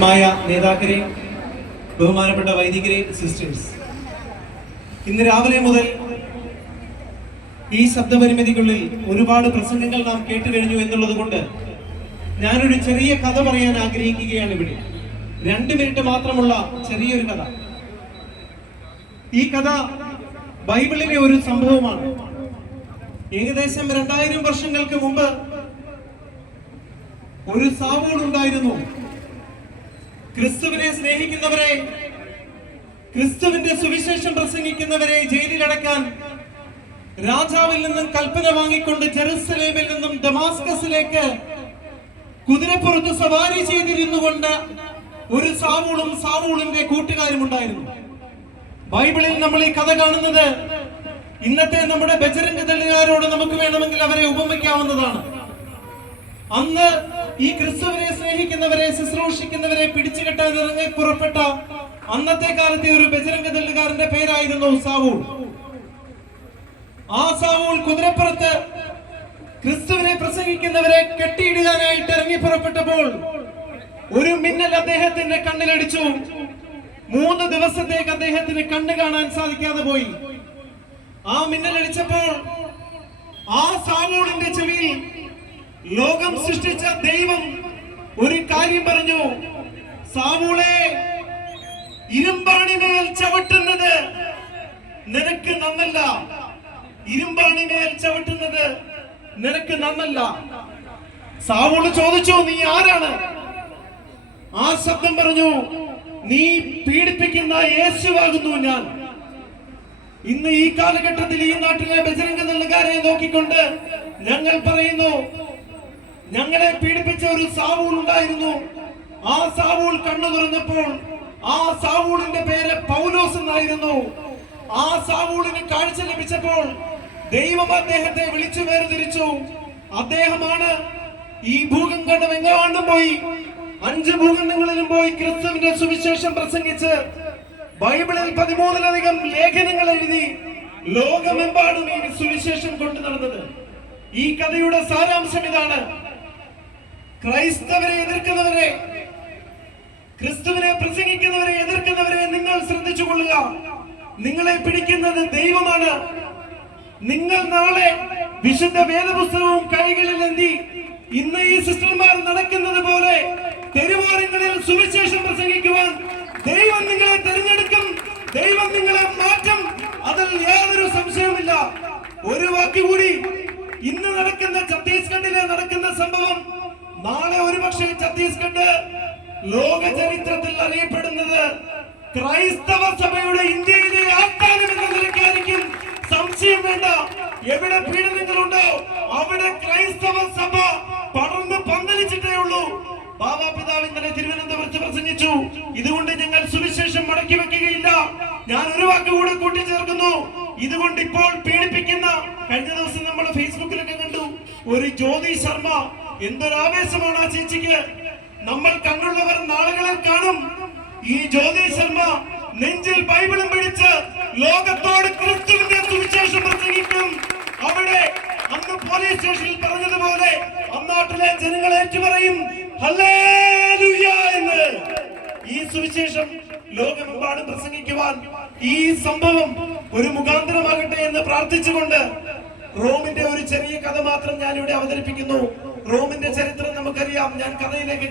ആത്മായ നേതാക്കളെ, ബഹുമാനപ്പെട്ട വൈദികരെ, സിസ്റ്റേഴ്സ്, ഇന്ന് രാവിലെ മുതൽ ഈ ശബ്ദപരിമിതിക്കുള്ളിൽ ഒരുപാട് പ്രസംഗങ്ങൾ നാം കേട്ടു കഴിഞ്ഞു എന്നുള്ളത് കൊണ്ട് ഞാനൊരു ചെറിയ കഥ പറയാൻ ആഗ്രഹിക്കുകയാണ്. ഇവിടെ 2 മിനിറ്റ് മാത്രമുള്ള ചെറിയൊരു കഥ. ഈ കഥ ബൈബിളിലെ ഒരു സംഭവമാണ്. ഏകദേശം 2000 വർഷങ്ങൾക്ക് മുമ്പ് ഒരു സാവൂൾ ഉണ്ടായിരുന്നു. ക്രിസ്തുവിനെ സ്നേഹിക്കുന്നവരെ, ക്രിസ്തുവിന്റെ സുവിശേഷം പ്രസംഗിക്കുന്നവരെ ജയിലിലടക്കാൻ രാജാവിൽ നിന്നും കൽപ്പന വാങ്ങിക്കൊണ്ട് ജെറുസലേമിൽ നിന്നും ദമാസ്കസിലേക്ക് കുതിരപ്പുറത്ത് സവാരി ചെയ്തിരുന്നുകൊണ്ട് ഒരു സാവൂളും സാവൂളിന്റെ കൂട്ടുകാരും ഉണ്ടായിരുന്നു. ബൈബിളിൽ നമ്മൾ ഈ കഥ കാണുന്നത് ഇന്നത്തെ നമ്മുടെ ബജരംഗ് ദളുകാരോട് നമുക്ക് വേണമെങ്കിൽ അവരെ ഉപമിക്കാവുന്നതാണ്. അന്ന് ഈ ക്രിസ്തുവിനെ സ്നേഹിക്കുന്നവരെ, ശുശ്രൂഷിക്കുന്നവരെ പിടിച്ചുകെട്ടാൻ ഇറങ്ങി പുറപ്പെട്ട അന്നത്തെ കാലത്തെ ഒരു ബജരംഗ് ദളുകാരന്റെ പേരായിരുന്നു സാവൂൾ. ആ സാവൂൾ കുതിരപ്പുറത്ത് ക്രിസ്തുവിനെ പ്രസംഗിക്കുന്നവരെ കെട്ടിയിടുവാനായിട്ട് ഇറങ്ങി പുറപ്പെട്ടപ്പോൾ ഒരു മിന്നൽ അദ്ദേഹത്തിന്റെ കണ്ണിലടിച്ചു. 3 ദിവസത്തേക്ക് അദ്ദേഹത്തിന് കണ്ണ് കാണാൻ സാധിക്കാതെ പോയി. ആ മിന്നലടിച്ചപ്പോൾ ആ സാവൂളിന്റെ ചെവിയിൽ ലോകം സൃഷ്ടിച്ച ദൈവം ഒരു കാര്യം പറഞ്ഞു: സാവൂളെ, ഇരുമ്പാണിമേൽ ചവിട്ടുന്നത് നിനക്ക് നന്നല്ല. ഇരുമ്പാണിമേൽ ചവിട്ടുന്നത് നിനക്ക് നന്നല്ല. സാവൂള് ചോദിച്ചു, നീ ആരാണ്? ആ ശബ്ദം പറഞ്ഞു, നീ പീഡിപ്പിക്കുന്ന യേശുവാകുന്നു ഞാൻ. ഇന്ന് ഈ കാലഘട്ടത്തിൽ ഈ നാട്ടിലെ ബജരംഗ് ദളുകാരെ നോക്കിക്കൊണ്ട് ഞങ്ങൾ പറയുന്നു, ഞങ്ങളെ പീഡിപ്പിച്ച ഒരു സാവൂൾ ഉണ്ടായിരുന്നു. ആ സാവൂൾ കണ്ണു തുറന്നപ്പോൾ ആ സാവൂളിന്റെ പേര് പൗലോസ് എന്നായിരുന്നു. ആ സാവൂളിന് കാഴ്ച ലഭിച്ചപ്പോൾ ദൈവം അദ്ദേഹത്തെ വിളിച്ചു വേർതിരിച്ചു. അദ്ദേഹമാണ് ഈ ഭൂഖണ്ഡം എങ്ങാണ്ടും പോയി 5 ഭൂഖണ്ഡങ്ങളിലും പോയി ക്രിസ്തുവിന്റെ സുവിശേഷം പ്രസംഗിച്ച് ബൈബിളിൽ 13-ലധികം ലേഖനങ്ങൾ എഴുതി ലോകമെമ്പാടും ഈ സുവിശേഷം കൊണ്ടു നടന്നത്. ഈ കഥയുടെ സാരാംശം ഇതാണ്: ക്രൈസ്തവരെ എതിർക്കുന്നവരെ, ക്രിസ്തുവിനെ പ്രസംഗിക്കുന്നവരെ എതിർക്കുന്നവരെ നിങ്ങൾ ശ്രദ്ധിച്ചു കൊള്ളുക. നിങ്ങളെ പിടിക്കുന്നത് ദൈവമാണ്. നിങ്ങൾ നാളെ വിശുദ്ധ വേദപുസ്തകവും കൈകളിൽ എന്തി ഇന്ന് ഈ സിസ്റ്റർമാർ നടക്കുന്നത് പോലെ തെരുവോരങ്ങളിൽ സുവിശേഷം പ്രസംഗിക്കുവാൻ ദൈവം നിങ്ങളെ തിരഞ്ഞെടുക്കും. ദൈവം നിങ്ങളെ മാറ്റും. അതിൽ യാതൊരു സംശയവുമില്ല. ഒരു വാക്കുകൂടി, ഇന്ന് നടക്കുന്ന ഛത്തീസ്ഗഡിലെ നടക്കുന്ന സംഭവം നാളെ ഒരുപക്ഷെ ഛത്തീസ്ഗഡ് ലോക ചരിത്രത്തിൽ അറിയപ്പെടുന്നത് ക്രൈസ്തവ സഭയുടെ ഇന്ത്യയിലെ ആസ്ഥാനം എന്ന നിലയ്ക്കായിരിക്കും. സംശയം വേണ്ട. എവിടെ പീഡനങ്ങളുണ്ടോ അവിടെ ക്രൈസ്തവ സഭ പടർന്ന് പന്തലിച്ചിട്ടേ ഉള്ളൂ. ബാബാ പിതാവ് ഇന്നലെ തിരുവനന്തപുരത്ത് പ്രസംഗിച്ചു, ഇതുകൊണ്ട് ഞങ്ങൾ സുവിശേഷം മടക്കി വെക്കുകയില്ല. ഞാൻ ഒരു വാക്ക് കൂടെ കൂട്ടിച്ചേർക്കുന്നു, ഇതുകൊണ്ട് ഇപ്പോൾ പീഡിപ്പിക്കുന്ന, കഴിഞ്ഞ ദിവസം നമ്മൾ ഫേസ്ബുക്കിലൊക്കെ കണ്ടു, ഒരു ജ്യോതി ശർമ്മ. എന്തൊരാവേശമാണ് ആ ചേച്ചിക്ക്. നമ്മൾ കണ്ടുള്ളവർ നാളുകളിൽ കാണും. ഈ ജ്യോതി ശർമ്മ നെഞ്ചിൽ ബൈബിളും പിടിച്ച് ലോകത്തോട് ക്രിസ്തുവിന്റെ സുവിശേഷം പ്രസംഗിക്കും. അവിടെ അന്ന് പോലീസ് സ്റ്റേഷനിൽ പറഞ്ഞതുപോലെ അന്നാട്ടിലെ ജനങ്ങൾ ഏറ്റുപറയും ഹല്ലേലൂയ എന്ന്. ഈ സുവിശേഷം ലോകമെമ്പാടും പ്രസംഗിക്കുവാൻ ഈ സംഭവം ഒരു മുഖാന്തരമാകട്ടെ എന്ന് പ്രാർത്ഥിച്ചുകൊണ്ട് റോമിന്റെ ഒരു ചെറിയ കഥ മാത്രം ഞാൻ ഇവിടെ അവതരിപ്പിക്കുന്നു. റോമിന്റെ ചരിത്രം നമുക്കറിയാം. ഞാൻ കഥയിലേക്ക്